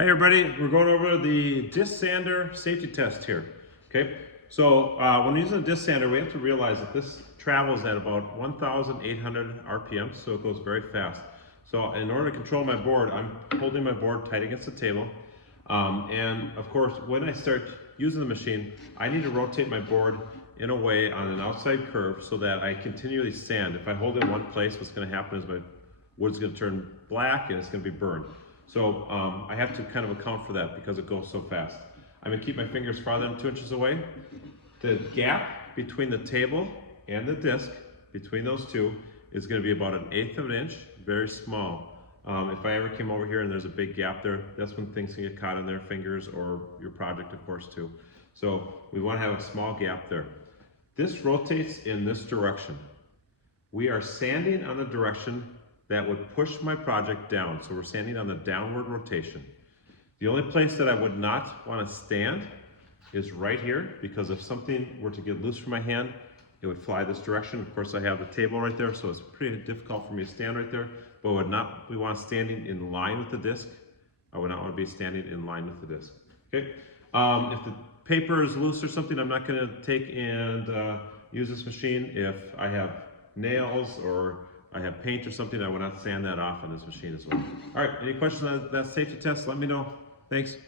Hi everybody, we're going over the disc sander safety test here. Okay, so when using a disc sander, we have to realize that this travels at about 1,800 RPM, so it goes very fast. So in order to control my board, I'm holding my board tight against the table. And of course, when I start using the machine, I need to rotate my board in a way on an outside curve so that I continually sand. If I hold it in one place, what's going to happen is my wood's going to turn black and it's going to be burned. So I have to kind of account for that because it goes so fast. I'm going to keep my fingers farther than 2 inches away. The gap between the table and the disc, between those two, is going to be about 1/8 of an inch, very small. If I ever came over here and there's a big gap there, that's when things can get caught in their fingers or your project, of course, too. So we want to have a small gap there. This rotates in this direction. We are sanding on the direction that would push my project down. So we're sanding on the downward rotation. The only place that I would not want to stand is right here, because if something were to get loose from my hand, it would fly this direction. Of course, I have the table right there, so it's pretty difficult for me to stand right there, but we want standing in line with the disc. I would not want to be standing in line with the disc. Okay. If the paper is loose or something, I'm not going to take and use this machine. If I have nails or I have paint or something, I would not sand that off on this machine as well. All right, any questions on that safety test? Let me know. Thanks.